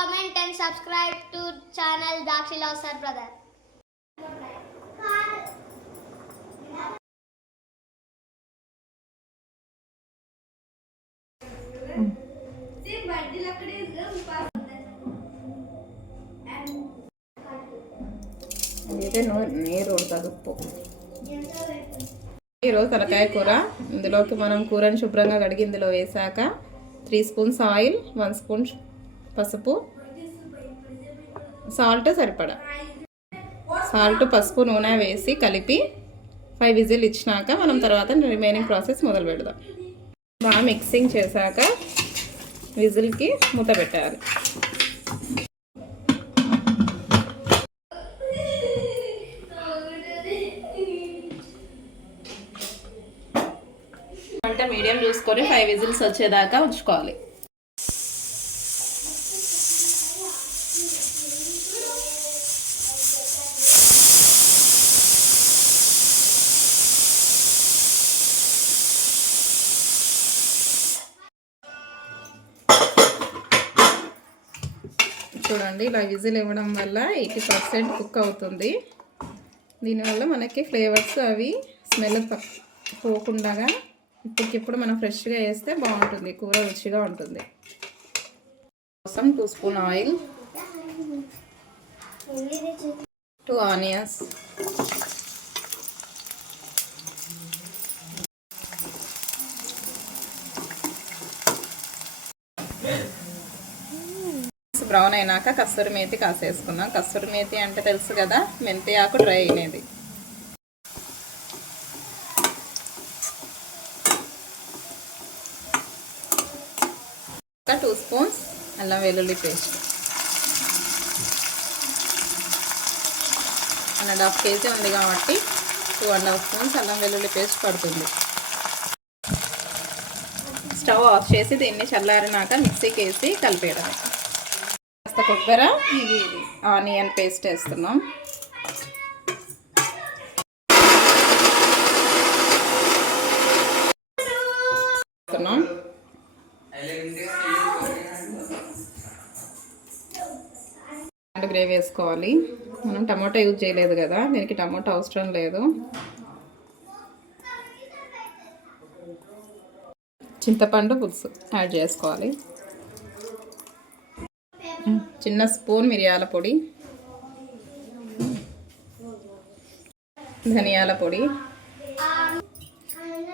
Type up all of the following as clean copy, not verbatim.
comment and subscribe to channel Dakshi Sir brother. ఇదే నీరు ఉడతాది ఉప్పు. ఈరోజు తలకాయ కూర. ఇందులోకి మనం కూరని శుభ్రంగా కడిగి ఇందులో వేసాక 3 స్పూన్స్ ఆయిల్, 1 స్పూన్ పసుపు, సాల్ట్ సరిపడా, సాల్ట్, పసుపు, నూనె వేసి కలిపి 5 విజిల్ ఇచ్చినాక మనం తర్వాత రిమైనింగ్ ప్రాసెస్ మొదలు పెడదాం. బాగా మిక్సింగ్ చేశాక విజిల్కి మూత పెట్టాలి. అంటే మీడియం చూసుకొని 5 విజిల్స్ వచ్చేదాకా ఉంచుకోవాలి. చూడండి, ఇలా విజిల్ ఇవ్వడం వల్ల 80% కుక్ అవుతుంది. దీనివల్ల మనకి ఫ్లేవర్స్ అవి స్మెల్ పోకుండా ఇప్పటికిప్పుడు మనం ఫ్రెష్గా వేస్తే బాగుంటుంది, కూర రుచిగా ఉంటుంది. కోసం 2 స్పూన్ ఆయిల్, 2 ఆనియన్స్, బ్రౌన్ అయినాక కస్తూరి మేతి కాసేసుకుందాం. కస్తూరి మేతి అంటే తెలుసు కదా, మెంతి ఆకు డ్రై అయినది. ఒక 2 స్పూన్స్ అల్లం వెల్లుల్లి పేస్ట్. 1.5 కేజీ ఉంది కాబట్టి 2.5 స్పూన్స్ అల్లం వెల్లుల్లి పేస్ట్ పడుతుంది. స్టవ్ ఆఫ్ చేసి దీన్ని చల్లారినాక మిక్సీకి వేసి కలిపేయడమే. కాస్త కొబ్బరి, ఇది ఆనియన్ పేస్ట్ వేస్తున్నాం. గ్రేవీ వేసుకోవాలి. మనం టమాటా యూజ్ చేయలేదు కదా, దీనికి టమాటా అవసరం లేదు. చింతపండు పులుసు యాడ్ చేసుకోవాలి. చిన్న స్పూన్ మిరియాల పొడి, ధనియాల పొడి.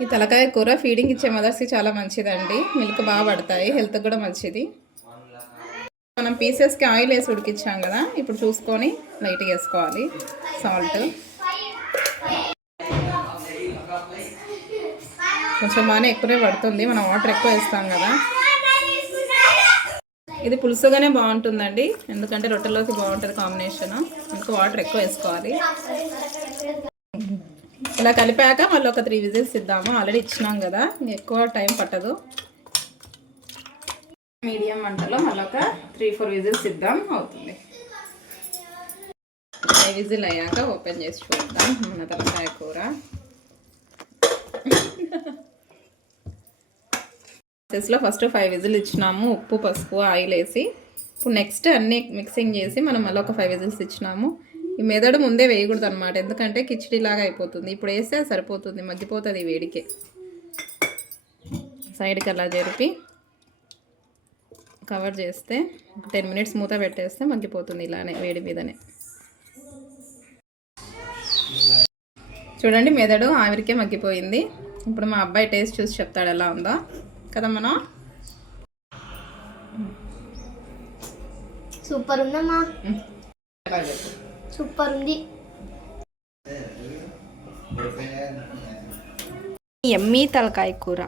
ఈ తలకాయ కూర ఫీడింగ్ ఇచ్చే మదర్స్కి చాలా మంచిదండి. మిల్క్ బాగా పడతాయి, హెల్త్కి కూడా మంచిది. మనం పీసెస్కి ఆయిల్ వేసి ఉడికించాం కదా, ఇప్పుడు చూసుకొని లైట్గా వేసుకోవాలి సాల్ట్. కొంచెం బాగానే ఎక్కువనే పడుతుంది, మనం వాటర్ ఎక్కువ వేస్తాం కదా. ఇది పులుసుగానే బాగుంటుందండి, ఎందుకంటే రొట్టెలోకి బాగుంటుంది కాంబినేషన్. అందుకు వాటర్ ఎక్కువ వేసుకోవాలి. ఇలా కలిపాక మళ్ళీ ఒక 3 విజిల్స్ ఇద్దాము. ఆల్రెడీ ఇచ్చినాం కదా, ఎక్కువ టైం పట్టదు. మీడియం మంటలో మళ్ళీ ఒక 3-4 విజిల్స్ ఇద్దాం, అవుతుంది. 5 విజిల్ అయ్యాక ఓపెన్ చేసి చూద్దాం మన తలకాయ కూర. ప్రాసెస్లో ఫస్ట్ 5 విజిల్ ఇచ్చినాము, ఉప్పు, పసుపు, ఆయిల్ వేసి. ఇప్పుడు నెక్స్ట్ అన్నీ మిక్సింగ్ చేసి మనం మళ్ళీ ఒక 5 విజిల్స్ ఇచ్చినాము. ఈ మెదడు ముందే వేయకూడదు అనమాట, ఎందుకంటే కిచిడి లాగా అయిపోతుంది. ఇప్పుడు వేస్తే సరిపోతుంది, మగ్గిపోతుంది వేడికి. సైడ్కి అలా జరిపి కవర్ చేస్తే 10 మినిట్స్ మూత పెట్టేస్తే మగ్గిపోతుంది ఇలానే వేడి మీదనే. చూడండి, మెదడు ఆవిరికే మగ్గిపోయింది. ఇప్పుడు మా అబ్బాయి టేస్ట్ చూసి చెప్తాడు ఎలా ఉందో కదా. మనం సూపర్ ఉందమ్మా, సూపర్ ఉంది. యమ్మీ తలకాయ కూర.